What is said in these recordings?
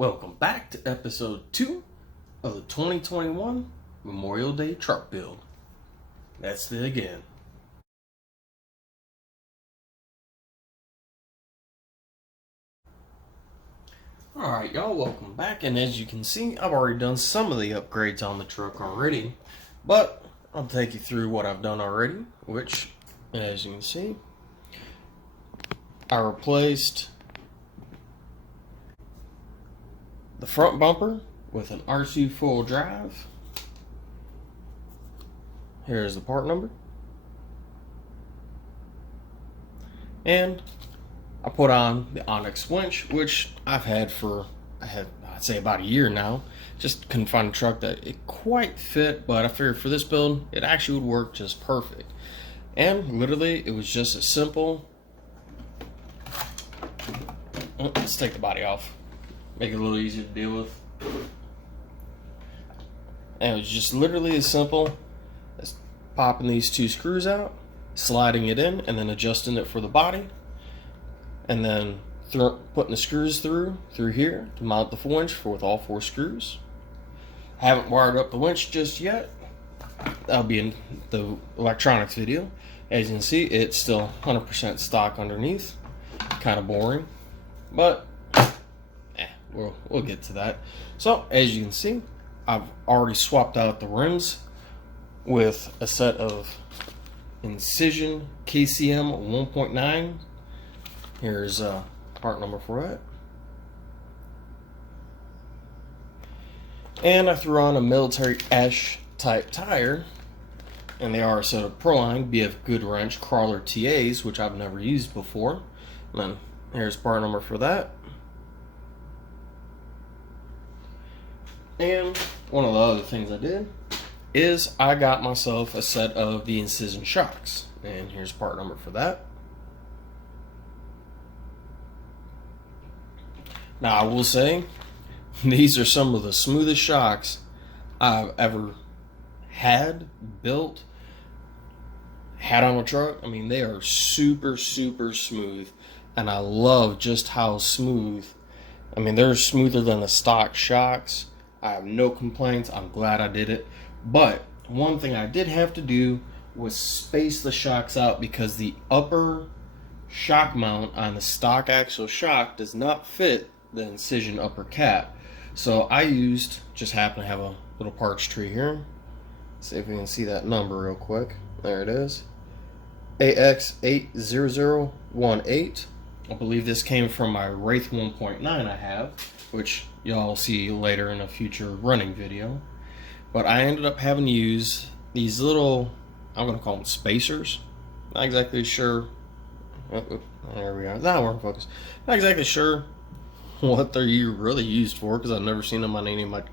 Welcome back to episode 2 of the 2021 Memorial Day truck build. That's it again. Alright y'all, welcome back, and as you can see, I've already done some of the upgrades on the truck already, but I'll take you through what I've done already, which, as you can see, I replaced the front bumper with an RC full drive. Here's the part number. And I put on the Onyx winch, which I've had for, I'd say about a year now. Just couldn't find a truck that it quite fit, but I figured for this build, it actually would work just perfect. And literally, it was just as simple. Let's take the body off. Make it a little easier to deal with. And it was just literally as simple as popping these two screws out, sliding it in, and then adjusting it for the body. And then putting the screws through here to mount the winch with all 4 screws. I haven't wired up the winch just yet. That'll be in the electronics video. As you can see, it's still 100% stock underneath. Kind of boring, but we'll get to that. So as you can see, I've already swapped out the rims with a set of Incision KCM 1.9. Here's part number for it. And I threw on a military ash type tire, and they are a set of Proline BF Goodwrench Crawler TAs, which I've never used before. And then here's part number for that. And one of the other things I did is I got myself a set of the Incision shocks, and here's part number for that. Now I will say, these are some of the smoothest shocks I've ever had on a truck. I mean, they are super smooth, and I love just how smooth. I mean, they're smoother than the stock shocks. I have no complaints. I'm glad I did it. But one thing I did have to do was space the shocks out, because the upper shock mount on the stock Axial shock does not fit the Incision upper cap. So I just happen to have a little parts tree here. Let's see if we can see that number real quick. There it is. AX80018. I believe this came from my Wraith 1.9 I have, which y'all see later in a future running video. But I ended up having to use these little, I'm going to call them spacers. Not exactly sure. There we are. Now we're in focus. Not exactly sure what they're really used for, because I've never seen them on any of my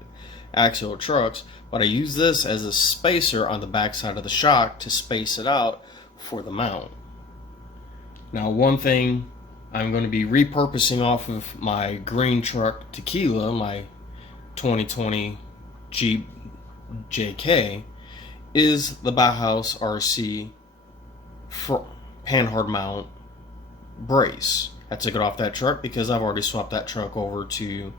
Axial trucks. But I use this as a spacer on the back side of the shock to space it out for the mount. Now, one thing I'm going to be repurposing off of my green truck Tequila, my 2020 Jeep JK, is the Bauhaus RC panhard mount brace. I took it off that truck because I've already swapped that truck over to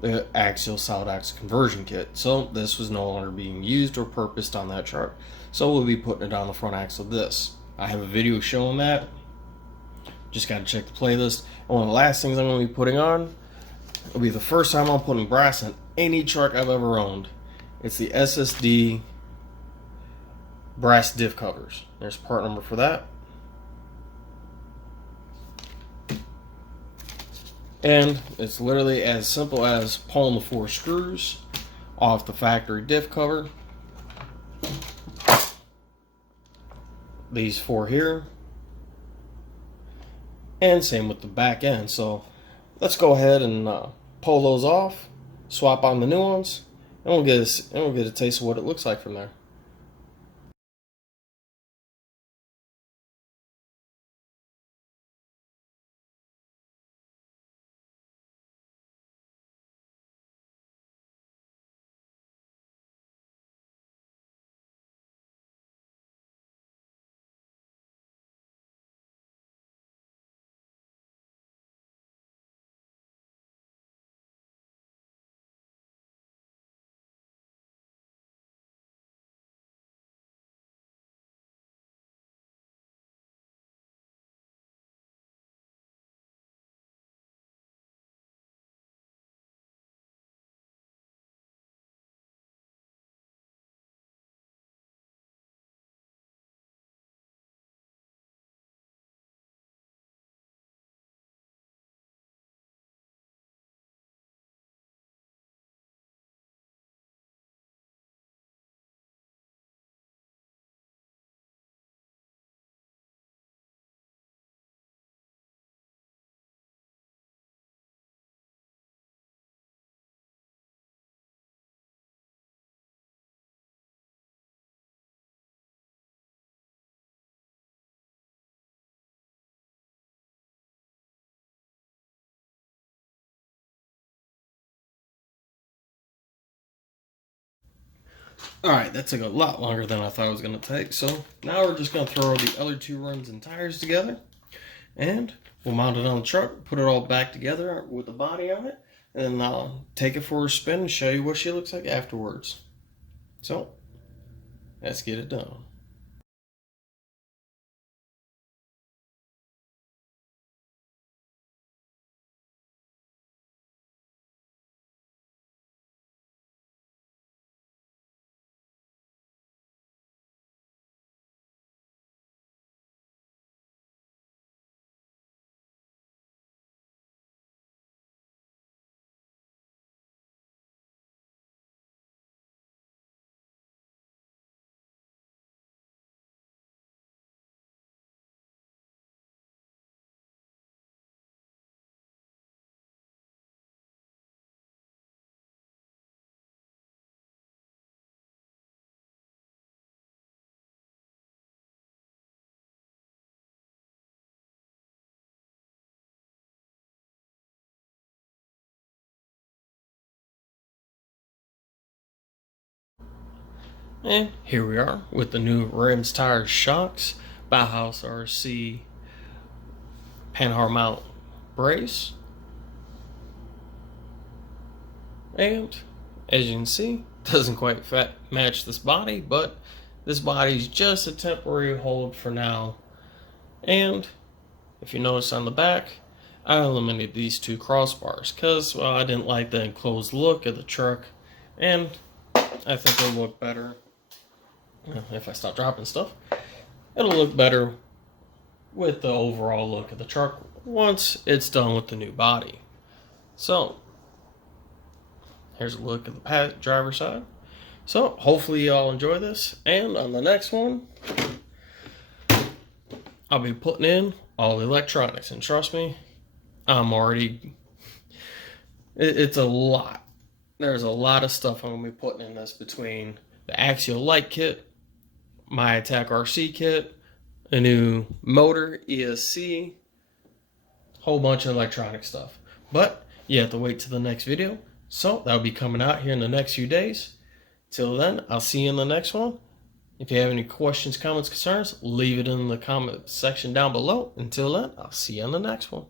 the Axial solid axle conversion kit. So this was no longer being used or purposed on that truck. So we'll be putting it on the front axle of this. I have a video showing that. Just got to check the playlist. And one of the last things I'm going to be putting on will be the first time I'm putting brass on any truck I've ever owned. It's the SSD brass diff covers. There's part number for that. And it's literally as simple as pulling the 4 screws off the factory diff cover. These 4 here. And same with the back end. So let's go ahead and pull those off, swap on the new ones, and we'll get a taste of what it looks like from there. Alright, that took a lot longer than I thought it was going to take. So now we're just going to throw the other two runs and tires together. And we'll mount it on the truck, put it all back together with the body on it. And then I'll take it for a spin and show you what she looks like afterwards. So, let's get it done. And here we are with the new rims, tires, shocks, Bauhaus RC Panhard mount brace. And as you can see, doesn't quite match this body, but this body is just a temporary hold for now. And if you notice on the back, I eliminated these two crossbars because, well, I didn't like the enclosed look of the truck, and I think it'll look better. If I stop dropping stuff, it'll look better with the overall look of the truck once it's done with the new body. So here's a look at the driver's side. So hopefully y'all enjoy this, and on the next one I'll be putting in all the electronics, and trust me, I'm already, it's a lot. There's a lot of stuff I'm going to be putting in this, between the Axial light kit, my Attack RC kit, a new motor, ESC, whole bunch of electronic stuff. But you have to wait till the next video. So that'll be coming out here in the next few days. Till then, I'll see you in the next one. If you have any questions, comments, concerns, leave it in the comment section down below. Until then, I'll see you in the next one.